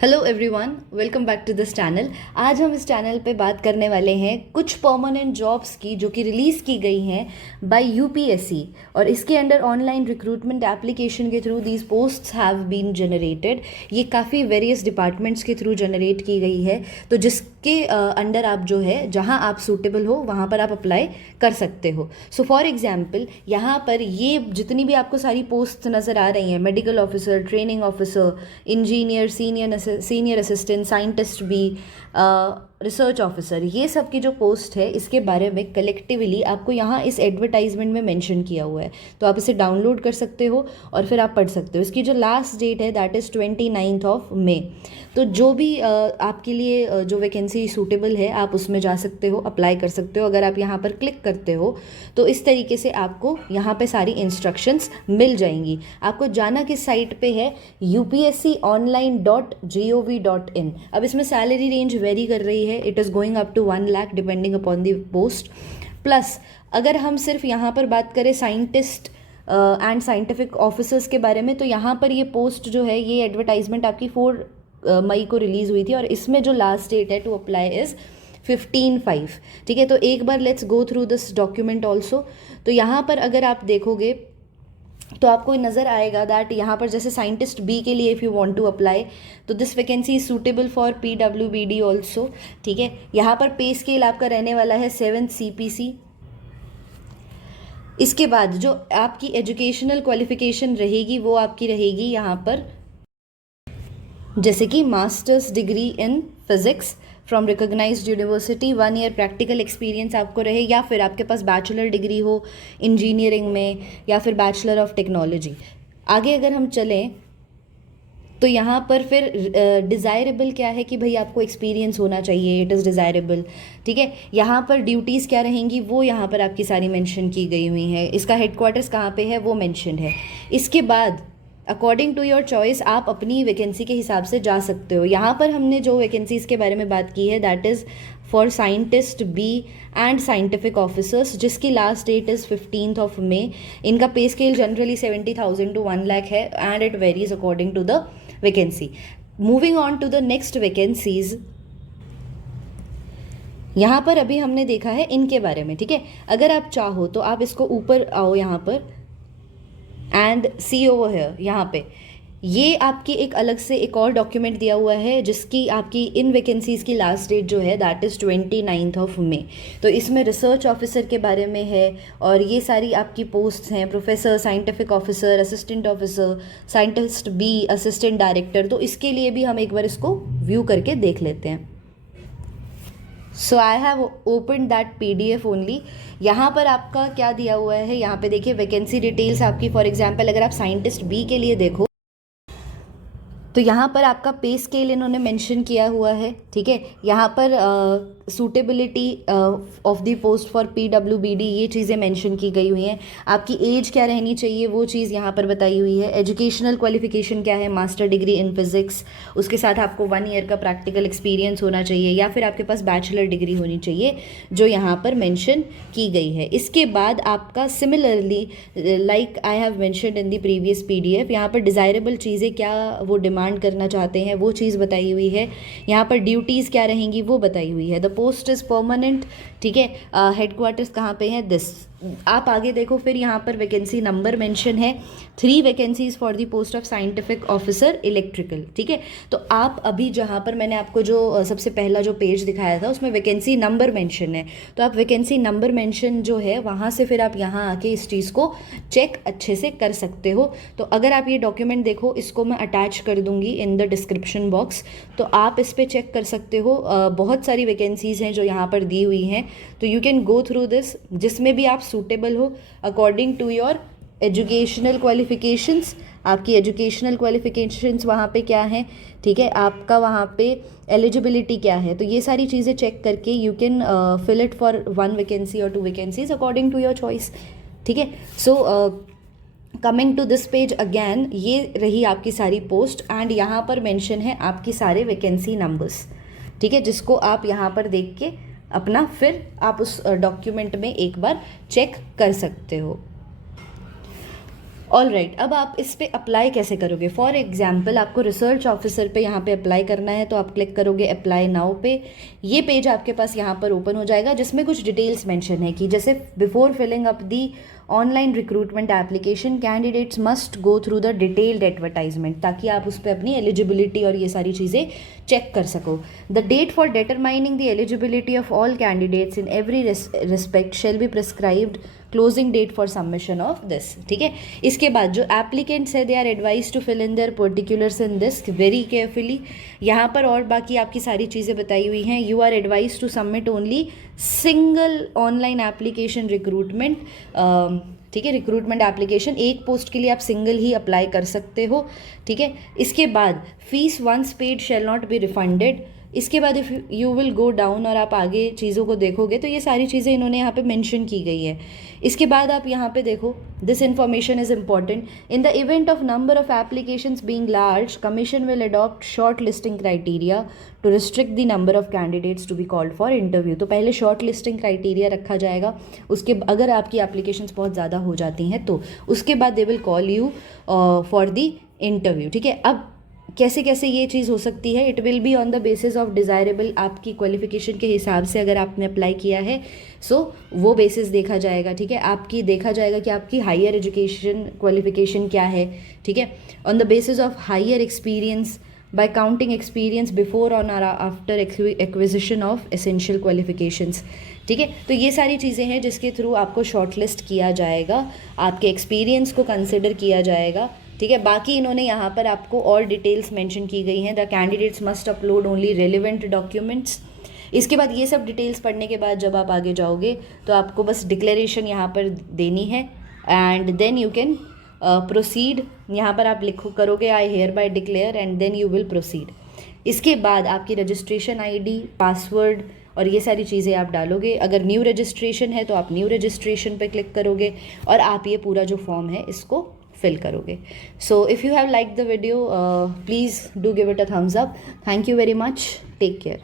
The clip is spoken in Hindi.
Hello everyone, welcome back to this channel. आज हम इस चैनल पे बात करने वाले हैं कुछ परमानेंट जॉब्स की जो कि रिलीज़ की गई हैं बाय यूपीएससी, और इसके अंडर ऑनलाइन रिक्रूटमेंट एप्लीकेशन के through these posts have been generated. ये काफ़ी वेरियस डिपार्टमेंट्स के थ्रू जनरेट की गई है, तो जिसके अंडर आप जो है जहाँ आप सूटेबल हो वहाँ पर आप अप्लाई कर सकते हो। सो फॉर एग्जाम्पल यहाँ पर ये जितनी भी आपको सारी पोस्ट नज़र आ रही हैं, medical officer, training officer, engineer, senior assistant, scientist भी, रिसर्च ऑफिसर, ये सब की जो पोस्ट है इसके बारे में कलेक्टिवली आपको यहाँ इस एडवर्टाइजमेंट में मेंशन किया हुआ है। तो आप इसे डाउनलोड कर सकते हो और फिर आप पढ़ सकते हो। इसकी जो लास्ट डेट है दैट इज़ 29 मई। तो जो भी आपके लिए जो वैकेंसी सूटेबल है आप उसमें जा सकते हो, अप्लाई कर सकते हो। अगर आप यहाँ पर क्लिक करते हो तो इस तरीके से आपको यहाँ पे सारी इंस्ट्रक्शंस मिल जाएंगी। आपको जाना किस साइट पे है, upsconline.gov.in। अब इसमें सैलरी रेंज वेरी कर रही है, it is going up to 1 lakh depending upon the post. Plus अगर हम सिर्फ यहाँ पर बात करें साइंटिस्ट एंड साइंटिफिक ऑफिसर्स के बारे में, तो यहाँ पर ये पोस्ट जो है, ये एडवर्टाइजमेंट आपकी 4 मई को रिलीज़ हुई थी, और इसमें जो लास्ट डेट है टू अप्लाई इज़ 15/5। ठीक है, तो एक बार let's go through this document also. तो यहाँ पर अगर आप देखोगे तो आपको नज़र आएगा दैट यहाँ पर जैसे साइंटिस्ट बी के लिए if you want to apply, तो this vacancy is suitable for पीडब्ल्यूबीडी ऑल्सो। ठीक है, यहाँ पर पे स्केल आपका रहने वाला है 7 CPC। इसके बाद जो आपकी एजुकेशनल क्वालिफिकेशन रहेगी वो आपकी रहेगी यहाँ पर जैसे कि masters degree in physics from recognised university, 1 year practical experience आपको रहे, या फिर आपके पास बैचलर डिग्री हो इंजीनियरिंग में, या फिर बैचलर ऑफ टेक्नोलॉजी। आगे अगर हम चलें तो यहाँ पर फिर डिज़ायरेबल क्या है कि भाई आपको एक्सपीरियंस होना चाहिए, इट इज़ डिज़ायरेबल। ठीक है, यहाँ पर ड्यूटीज़ क्या रहेंगी वो यहाँ पर आपकी सारी मेंशन की गई हुई हैं। इसका हेडक्वार्टर्स कहाँ पे है वो मेंशन है। इसके बाद अकॉर्डिंग टू योर चॉइस आप अपनी वैकेंसी के हिसाब से जा सकते हो। यहाँ पर हमने जो वैकेंसीज़ के बारे में बात की है that is for scientist B and scientific officers, जिसकी लास्ट डेट इज़ 15 मई। इनका pay scale generally 70,000 to 1 lakh है and it varies according to the vacancy. Moving on to the next vacancies, यहाँ पर अभी हमने देखा है इनके बारे में। ठीक है, अगर आप चाहो तो आप इसको ऊपर आओ यहाँ पर एंड सी ओवर हियर, यहाँ पे ये आपकी एक अलग से एक और डॉक्यूमेंट दिया हुआ है जिसकी आपकी इन वैकेंसीज़ की लास्ट डेट जो है दैट इज़ 29 मई। तो इसमें रिसर्च ऑफिसर के बारे में है और ये सारी आपकी पोस्ट्स हैं, professor, scientific officer, assistant officer, scientist B, assistant director. तो इसके लिए भी हम एक बार इसको व्यू करके देख लेते हैं। So I have open that PDF only. यहाँ पर आपका क्या दिया हुआ है, यहाँ पे देखिए वैकेंसी डिटेल्स आपकी। फॉर एग्जांपल अगर आप साइंटिस्ट बी के लिए देखो तो यहाँ पर आपका पे स्केल इन्होंने मेंशन किया हुआ है। ठीक है, यहाँ पर suitability of the post for PWBD ये चीज़ें मेंशन की गई हुई हैं। आपकी एज क्या रहनी चाहिए वो चीज़ यहाँ पर बताई हुई है। एजुकेशनल क्वालिफिकेशन क्या है, मास्टर डिग्री इन फिजिक्स, उसके साथ आपको 1 ईयर का प्रैक्टिकल एक्सपीरियंस होना चाहिए, या फिर आपके पास बैचलर डिग्री होनी चाहिए जो यहाँ पर मेंशन की गई है। इसके बाद आपका similarly like I have mentioned in the previous PDF, यहाँ पर डिज़ायरेबल चीज़ें क्या वो डिमांड करना चाहते हैं वो चीज़ बताई हुई है। यहाँ पर ड्यूटीज़ क्या रहेंगी वो बताई हुई है। The post is permanent. ठीक है, हेडक्वार्टर्स कहाँ पे है दिस। आप आगे देखो फिर यहाँ पर वैकेंसी नंबर मेंशन है, 3 vacancies for the post of scientific officer electrical. ठीक है, तो आप अभी जहाँ पर मैंने आपको जो सबसे पहला जो पेज दिखाया था उसमें वैकेंसी नंबर मेंशन है, तो आप वैकेंसी नंबर मेंशन जो है वहाँ से फिर आप यहाँ आके इस चीज़ को चेक अच्छे से कर सकते हो। तो अगर आप ये डॉक्यूमेंट देखो, इसको मैं अटैच कर दूँगी इन द डिस्क्रिप्शन बॉक्स, तो आप इस पर चेक कर सकते हो। बहुत सारी वैकेंसीज़ हैं जो यहाँ पर दी हुई हैं, तो you can go through this, जिसमें भी आप सूटेबल हो according to your educational qualifications. आपकी एजुकेशनल क्वालिफिकेशंस वहाँ पे क्या हैं, ठीक है, आपका वहाँ पे एलिजिबिलिटी क्या है, तो ये सारी चीज़ें चेक करके you can fill it for 1 vacancy और 2 vacancies according to your choice. ठीक है, so coming to this page again, ये रही आपकी सारी पोस्ट एंड यहाँ पर मेंशन है आपकी सारे वैकेंसी नंबर्स। ठीक है, जिसको आप यहाँ पर देख के अपना फिर आप उस डॉक्यूमेंट में एक बार चेक कर सकते हो। ऑल राइट, अब आप इस पे अप्लाई कैसे करोगे? फॉर एग्जाम्पल आपको रिसर्च ऑफिसर पे यहाँ पे अप्लाई करना है, तो आप क्लिक करोगे अप्लाई नाउ पे। ये पेज आपके पास यहाँ पर ओपन हो जाएगा, जिसमें कुछ डिटेल्स मेंशन है कि जैसे before filling up the online recruitment application candidates must go through the detailed advertisement, ताकि आप उस पर अपनी एलिजिबिलिटी और ये सारी चीज़ें चेक कर सको। The date for determining the eligibility of all candidates in every respect shall be prescribed, closing date for submission of this. ठीक है, इसके बाद जो एप्लीकेंट्स है they are advise to fill in their particulars in this very carefully. यहाँ पर और बाकी आपकी सारी चीज़ें बताई हुई हैं। You are advise to submit only single online application recruitment. ठीक है, रिक्रूटमेंट एप्लीकेशन एक पोस्ट के लिए आप सिंगल ही अप्लाई कर सकते हो। ठीक है, इसके बाद fees once paid shall not be refunded. इसके बाद if you will go down और आप आगे चीज़ों को देखोगे तो ये सारी चीज़ें इन्होंने यहाँ पे मेंशन की गई है। इसके बाद आप यहाँ पे देखो, this information is important. In the event of number of applications being large, commission will adopt short listing criteria to restrict the number of candidates to be called for interview. तो पहले शॉर्ट लिस्टिंग क्राइटेरिया रखा जाएगा, उसके अगर आपकी एप्लीकेशंस बहुत ज़्यादा हो जाती हैं तो उसके बाद they will call you for the interview. ठीक है, अब कैसे कैसे ये चीज़ हो सकती है? It will be on the basis of desirable, आपकी क्वालिफिकेशन के हिसाब से अगर आपने अप्लाई किया है सो वो बेसिस देखा जाएगा। ठीक है, आपकी देखा जाएगा कि आपकी हायर एजुकेशन क्वालिफिकेशन क्या है। ठीक है, on the basis of higher experience by counting experience before और after acquisition of essential qualifications। ठीक है, तो ये सारी चीज़ें हैं जिसके थ्रू आपको शॉर्टलिस्ट किया जाएगा, आपके एक्सपीरियंस को कंसिडर किया जाएगा। ठीक है, बाकी इन्होंने यहाँ पर आपको और डिटेल्स मेंशन की गई हैं। The candidates must upload only relevant documents. इसके बाद ये सब डिटेल्स पढ़ने के बाद जब आप आगे जाओगे तो आपको बस डिक्लेरेशन यहाँ पर देनी है and then you can proceed. यहाँ पर आप लिखो करोगे I hereby declare and then you will proceed. इसके बाद आपकी रजिस्ट्रेशन आईडी, पासवर्ड और ये सारी चीज़ें आप डालोगे। अगर न्यू रजिस्ट्रेशन है तो आप न्यू रजिस्ट्रेशन पे क्लिक करोगे और आप ये पूरा जो फॉर्म है इसको फिल करोगे। So if you have like the video please do give it a thumbs up. Thank you very much, take care.